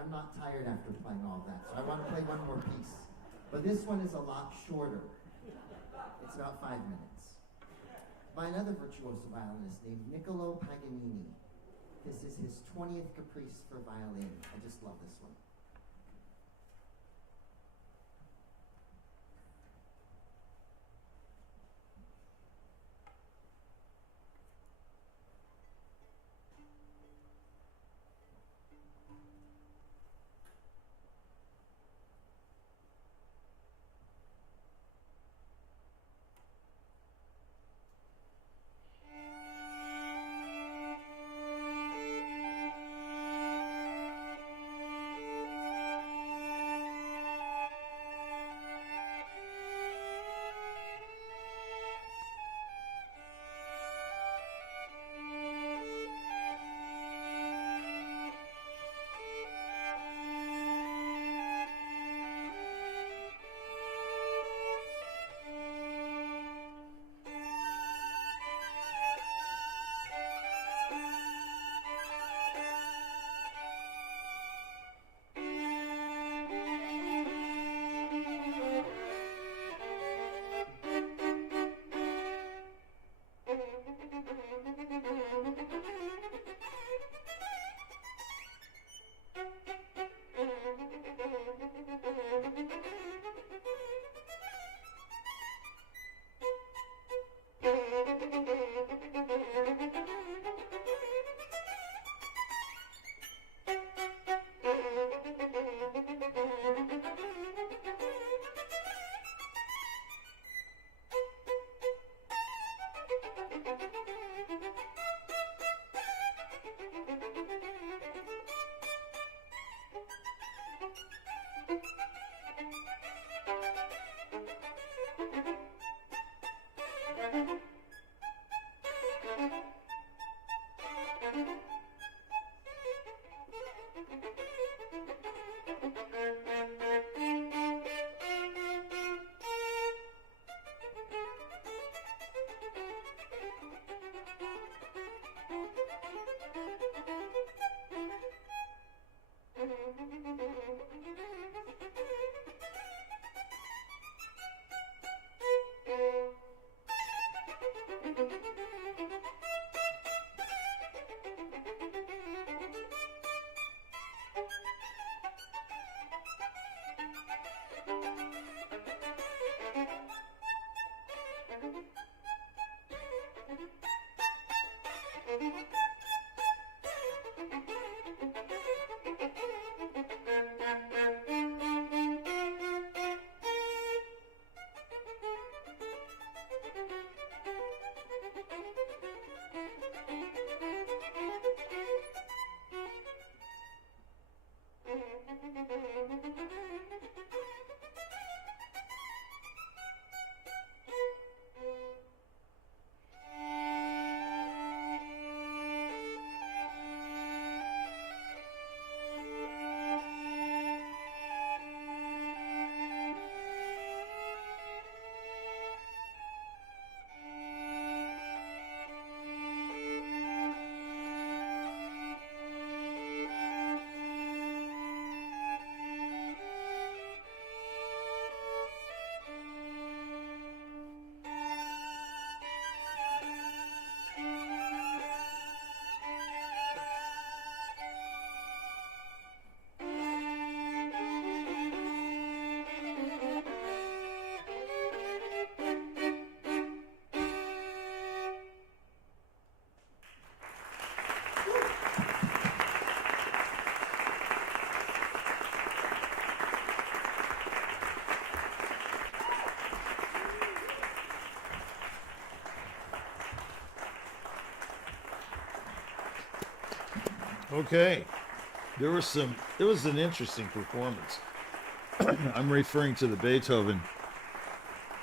I'm not tired after playing all that, so I want to play one more piece. But this one is a lot shorter. It's about 5 minutes. By another virtuoso violinist named Niccolo Paganini. This is his 20th Caprice for violin. I just love this one. Okay. It was an interesting performance. I'm referring to the Beethoven.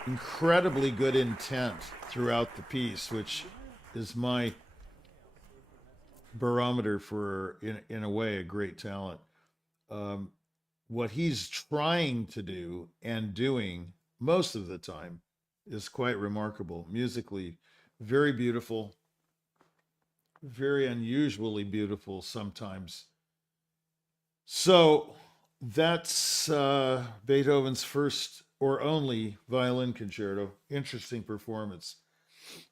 Incredibly good intent throughout the piece, which is my barometer for, in a way, a great talent. What he's trying to do and doing most of the time is quite remarkable. Musically, very beautiful, very unusually beautiful sometimes. So that's Beethoven's first or only violin concerto. Interesting performance.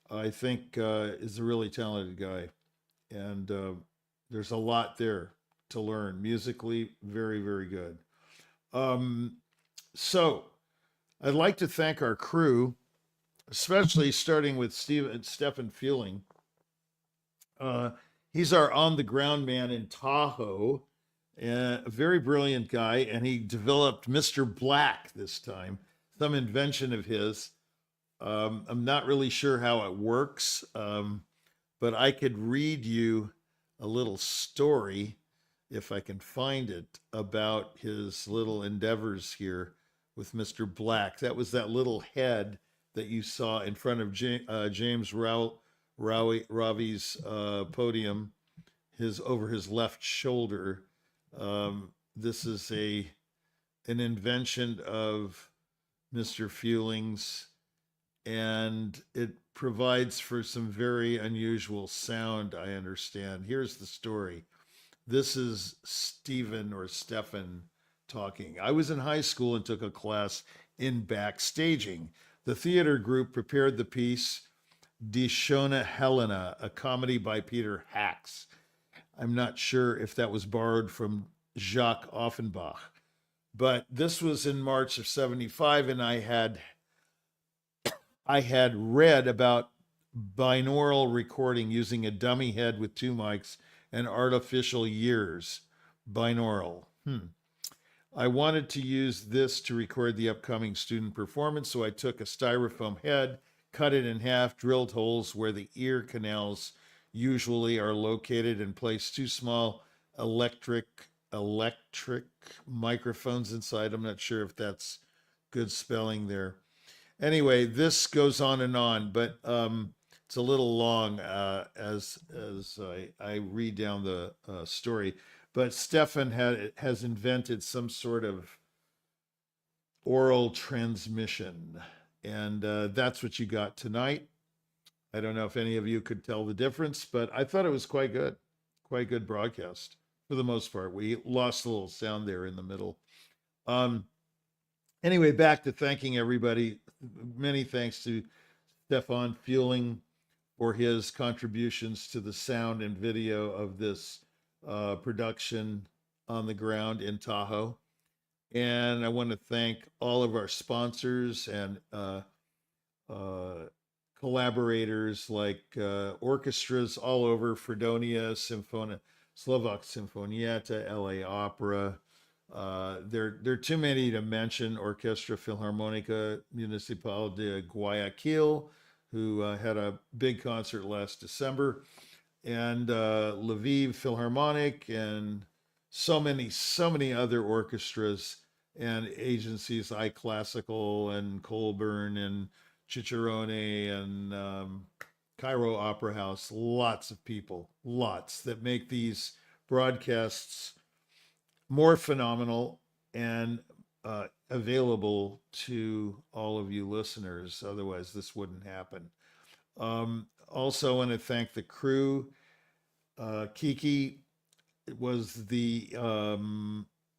I think is a really talented guy, and there's a lot there to learn. Musically, very, very good. Um, so I'd like to thank our crew, especially starting with Stefan Fueling. Uh, he's our on the ground man in Tahoe, a very brilliant guy, and he developed Mr. Black this time, some invention of his. I'm not really sure how it works, but I could read you a little story, if I can find it, about his little endeavors here with Mr. Black. That was that little head that you saw in front of James Rawie's podium, his over his left shoulder. This is an invention of Mr. Fueling's, and it provides for some very unusual sound, I understand. Here's the story. This is Stefan talking. I was in high school and took a class in backstaging. The theater group prepared the piece Die Schöne Helena, a comedy by Peter Hacks. I'm not sure if that was borrowed from Jacques Offenbach, but this was in March of 75, and I had read about binaural recording using a dummy head with two mics and artificial ears. Binaural. I wanted to use this to record the upcoming student performance, so I took a styrofoam head, cut it in half, drilled holes where the ear canals usually are located, and placed two small electric microphones inside. I'm not sure if that's good spelling there. Anyway, this goes on, but it's a little long as I read down the story. But Stefan has invented some sort of oral transmission, and that's what you got tonight. I don't know if any of you could tell the difference, but I thought it was quite good broadcast for the most part. We lost a little sound there in the middle. Anyway, back to thanking everybody. Many thanks to Stefan Fueling for his contributions to the sound and video of this production on the ground in Tahoe. And I want to thank all of our sponsors and collaborators like orchestras all over: Fredonia, Slovak Symfonietta, LA Opera. There are too many to mention. Orchestra Philharmonica Municipal de Guayaquil, who had a big concert last December, and Lviv Philharmonic, and so many other orchestras and agencies, iClassical and Colburn and Cicerone and Cairo Opera House. Lots of people, lots, that make these broadcasts more phenomenal and available to all of you listeners. Otherwise, this wouldn't happen. Also, I want to thank the crew. Kiki was the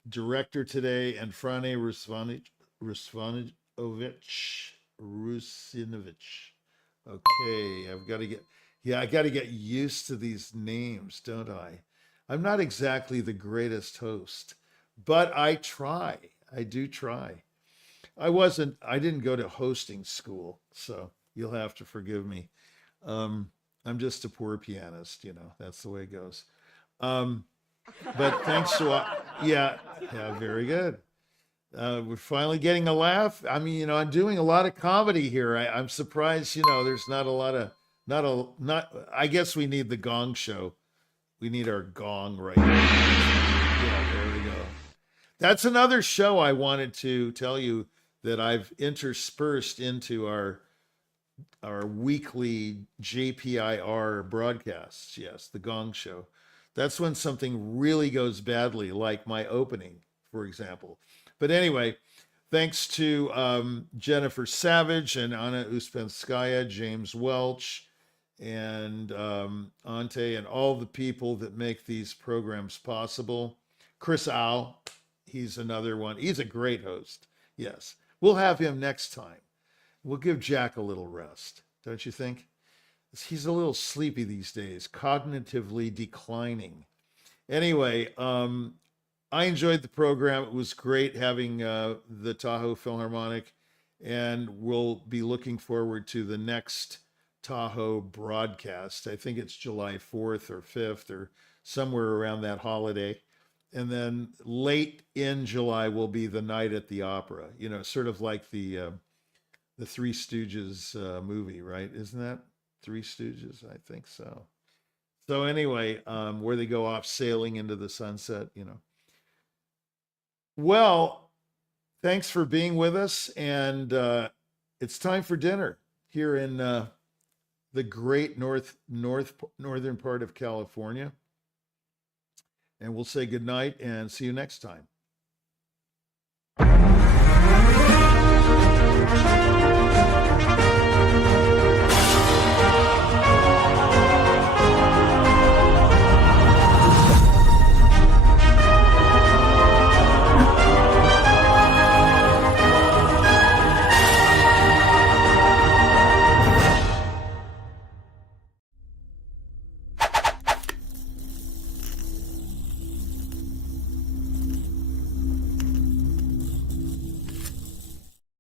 director today, and Frane Rusinovich. Okay, I got to get used to these names, don't I? I'm not exactly the greatest host, but I try. I do try. I didn't go to hosting school, so you'll have to forgive me. I'm just a poor pianist, that's the way it goes. But thanks to yeah, very good. We're finally getting a laugh. I mean, I'm doing a lot of comedy here. I'm surprised, there's not a lot of, I guess we need the gong show. We need our gong right now. Yeah, there we go. That's another show I wanted to tell you that I've interspersed into our weekly JPIR broadcasts. Yes, the gong show. That's when something really goes badly, like my opening, for example. But anyway, thanks to Jennifer Savage and Anna Uspenskaya, James Welch, and Ante, and all the people that make these programs possible. Chris Au, he's another one. He's a great host. Yes. We'll have him next time. We'll give Jack a little rest, don't you think? He's a little sleepy these days, cognitively declining. Anyway, I enjoyed the program. It was great having the Tahoe Philharmonic, and we'll be looking forward to the next Tahoe broadcast. I think it's July 4th or 5th or somewhere around that holiday. And then late in July will be the night at the opera, you know, sort of like the Three Stooges movie, right? Isn't that Three Stooges? I think so. So anyway, where they go off sailing into the sunset, you know. Well, thanks for being with us, and it's time for dinner here in the great northern part of California. And we'll say goodnight and see you next time.